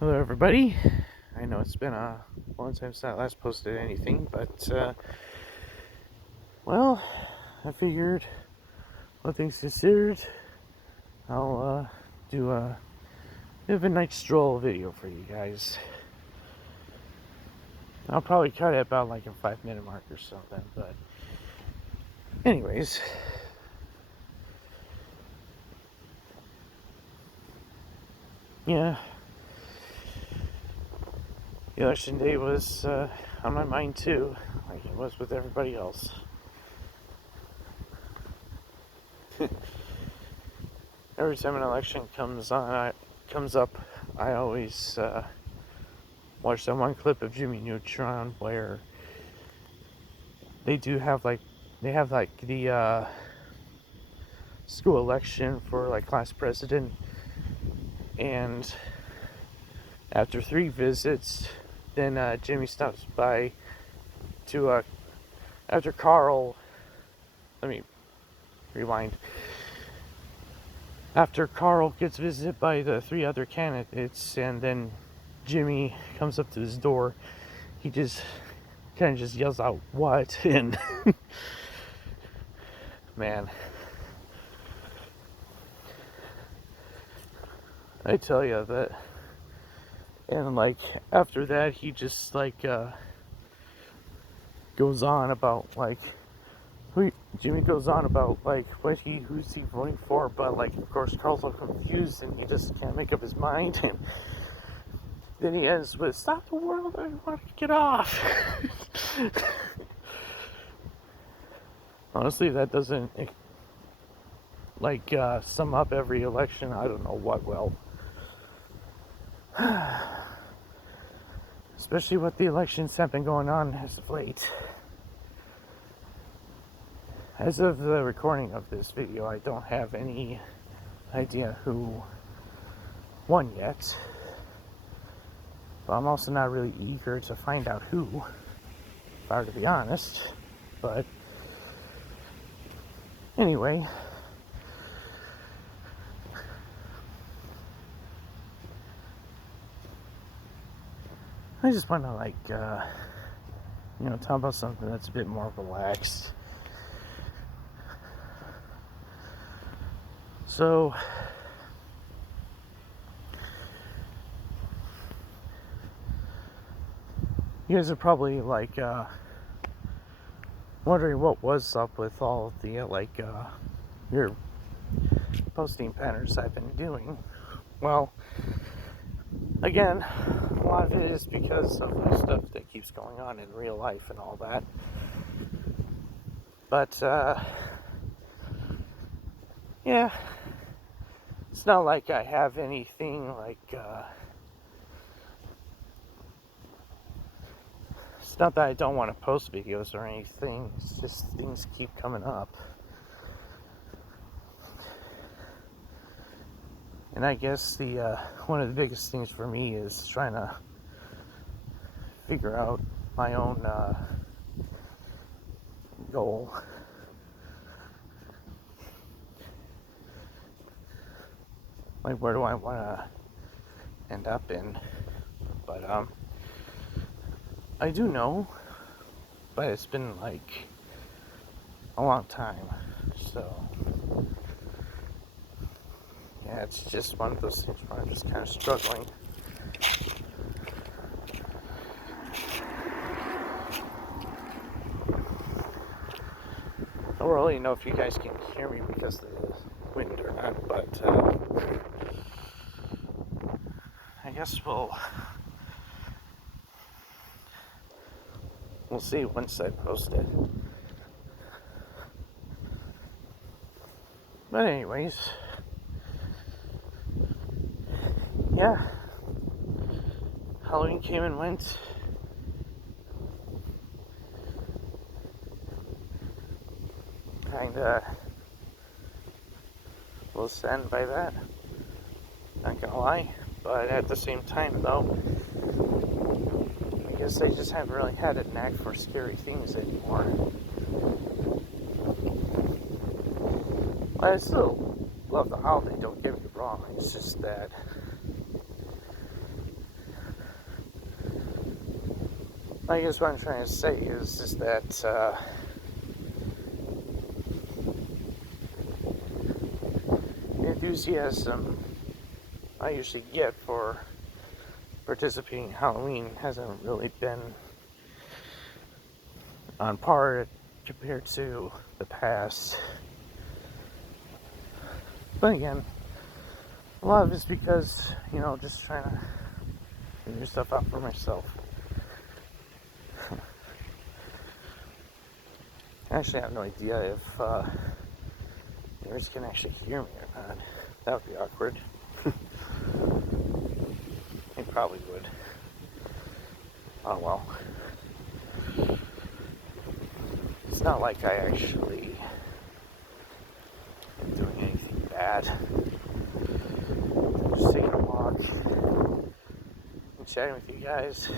Hello, everybody. I know it's been a long time since I last posted anything, but, well, I figured, all things considered, I'll do a bit of a night stroll video for you guys. I'll probably cut it about like a 5-minute mark or something, but, anyways. Yeah. The election day was on my mind too, like it was with everybody else. Every time an election comes up, I always watch that one clip of Jimmy Neutron where they have the school election for like class president, and after 3 visits, then Jimmy stops by to after Carl. Let me rewind. After Carl gets visited by the 3 other candidates, and then Jimmy comes up to his door, he just kind of just yells out, "What?" And man, I tell you that. And like after that, he just like goes on about like Jimmy goes on about like who's he voting for, but like of course Carl's all confused and he just can't make up his mind, and then he ends with, "Stop the world, I want to get off." Honestly, that doesn't like sum up every election. I don't know what will. Especially with the elections have been going on as of late. As of the recording of this video, I don't have any idea who won yet. But I'm also not really eager to find out who, if I were to be honest. But anyway, I just want to talk about something that's a bit more relaxed. So, you guys are probably wondering what was up with all of the your posting patterns I've been doing. Well, again, a lot of it is because of the stuff that keeps going on in real life and all that. But yeah, it's not like I have anything it's not that I don't want to post videos or anything, it's just things keep coming up. And I guess the one of the biggest things for me is trying to figure out my own goal. Like, where do I want to end up in? But I do know, but it's been like a long time, so yeah, it's just one of those things where I'm just kind of struggling. I don't really know if you guys can hear me because of the wind or not, but I guess we'll see once I post it. But anyways, yeah, Halloween came and went. Kinda was saddened by that, not gonna lie. But at the same time, though, I guess I just haven't really had a knack for scary things anymore. I still love the holiday, don't get me wrong. It's just that I guess what I'm trying to say is just that the enthusiasm I usually get for participating in Halloween hasn't really been on par compared to the past. But again, a lot of it's because, just trying to figure stuff out for myself. Actually, I have no idea if viewers can actually hear me or not. That would be awkward. They probably would. Oh well. It's not like I actually am doing anything bad. I'm just taking a walk and chatting with you guys.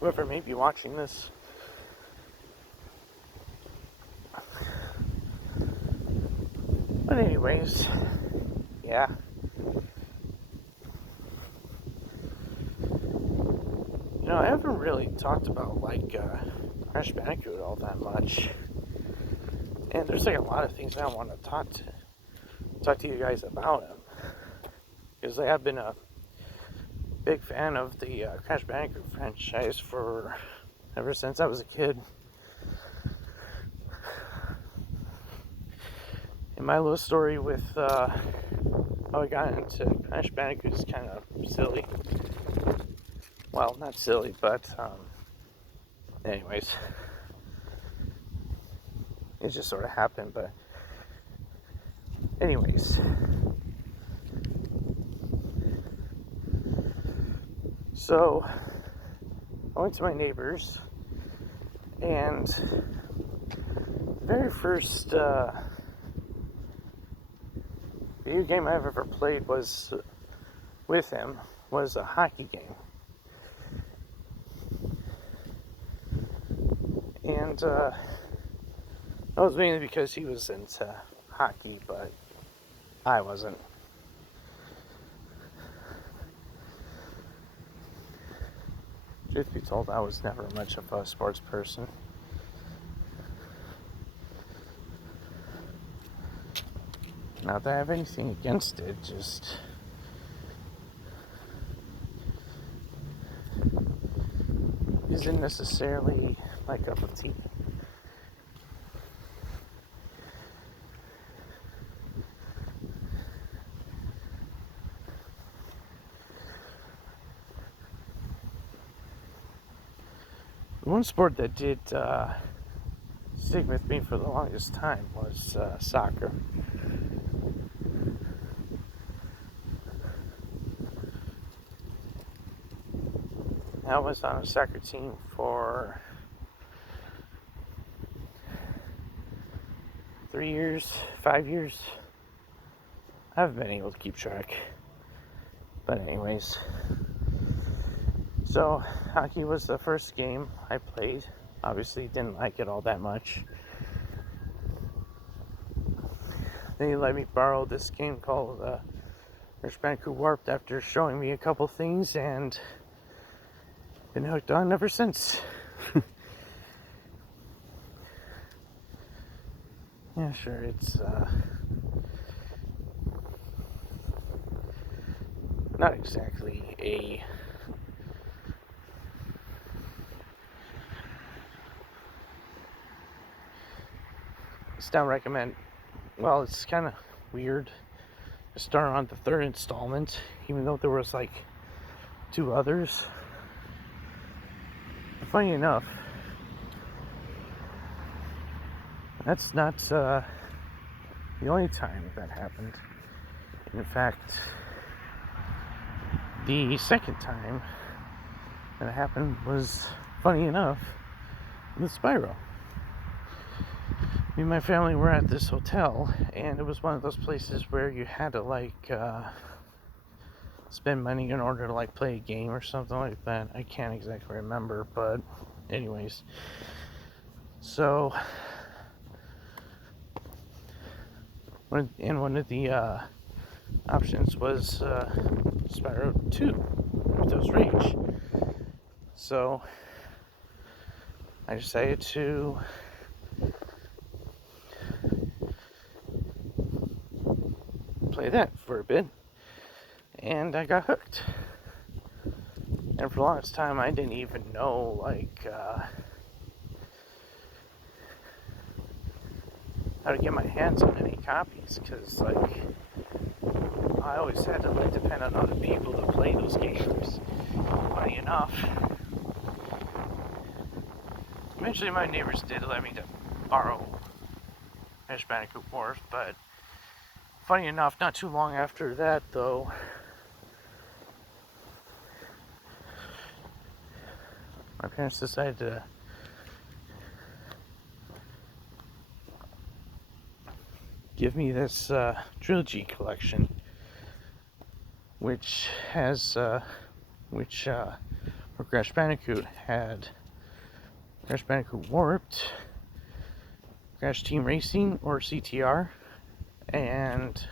Whoever may be watching this. But anyways, yeah. I haven't really talked about Crash Bandicoot all that much. And there's a lot of things I want to talk to you guys about him. Because I have been a big fan of the Crash Bandicoot franchise ever since I was a kid. And my little story with how I got into Crash Bandicoot is kind of silly. Well, not silly, but anyways, it just sort of happened. But anyways, so I went to my neighbor's, and the very first video game I've ever played was with him was a hockey game. And that was mainly because he was into hockey, but I wasn't. Truth be told, I was never much of a sports person. Not that I have anything against it, just isn't necessarily my cup of tea. One sport that did stick with me for the longest time was soccer. I was on a soccer team for 3 years, 5 years. I haven't been able to keep track. But anyways, so hockey was the first game I played. Obviously didn't like it all that much. Then he let me borrow this game called Crash Bandicoot Warped after showing me a couple things, and been hooked on ever since. Yeah, sure, it's not exactly a don't recommend. Well, it's kind of weird to start on the third installment, even though there was 2 others. Funny enough, that's not the only time that happened. In fact, the second time that it happened was, funny enough, with Spyro. Me and my family were at this hotel, and it was one of those places where you had to spend money in order to play a game or something like that. I can't exactly remember, but anyways, so one of the options was Spyro 2, Rage. So I decided to play that for a bit, and I got hooked. And for the longest time, I didn't even know, like, how to get my hands on any copies, because, like, I always had to, like, depend on other people to play those games. Funny enough, eventually my neighbors did let me to borrow Bandicoot Wars, but funny enough, not too long after that, though, my parents decided to give me this trilogy collection, which has, for Crash Bandicoot had Crash Bandicoot Warped, Crash Team Racing, or CTR, and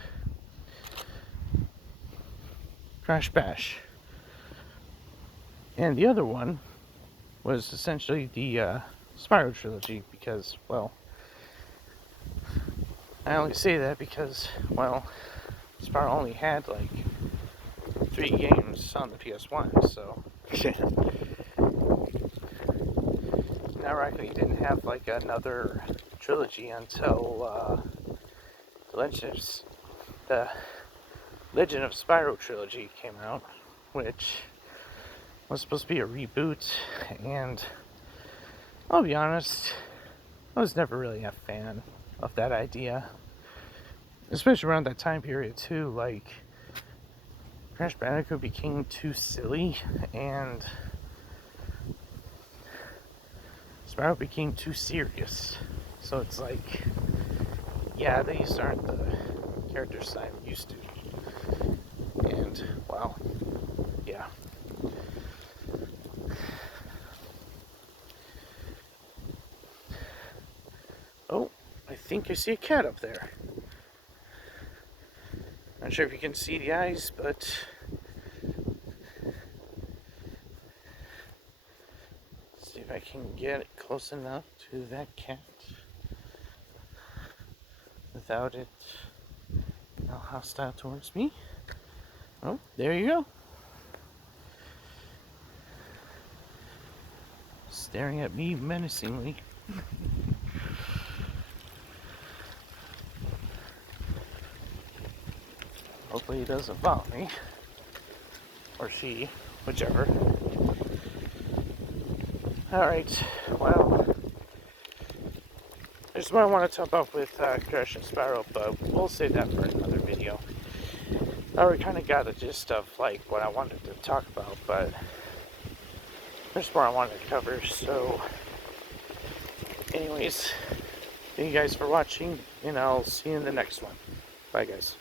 Crash Bash. And the other one was essentially the Spyro trilogy, because, well, I only say that because, well, Spyro only had, like, 3 games on the PS1, so ironically he didn't have, like, another trilogy until the Legend of Spyro trilogy came out, which was supposed to be a reboot, and I'll be honest, I was never really a fan of that idea, especially around that time period too. Like, Crash Bandicoot became too silly, and Spyro became too serious. So it's like, yeah, these aren't the characters I'm used to. And, well, yeah. Oh, I think I see a cat up there. Not sure if you can see the eyes, but see if I can get close enough to that cat without it all hostile towards me. Oh, there you go. Staring at me menacingly. Hopefully he doesn't follow me. Or she, whichever. Alright, well, there's more I want to talk about with Crash and Spyro, but we'll save that for another video. I already kind of got the gist of, like, what I wanted to talk about, but there's more I wanted to cover, so anyways, thank you guys for watching, and I'll see you in the next one. Bye, guys.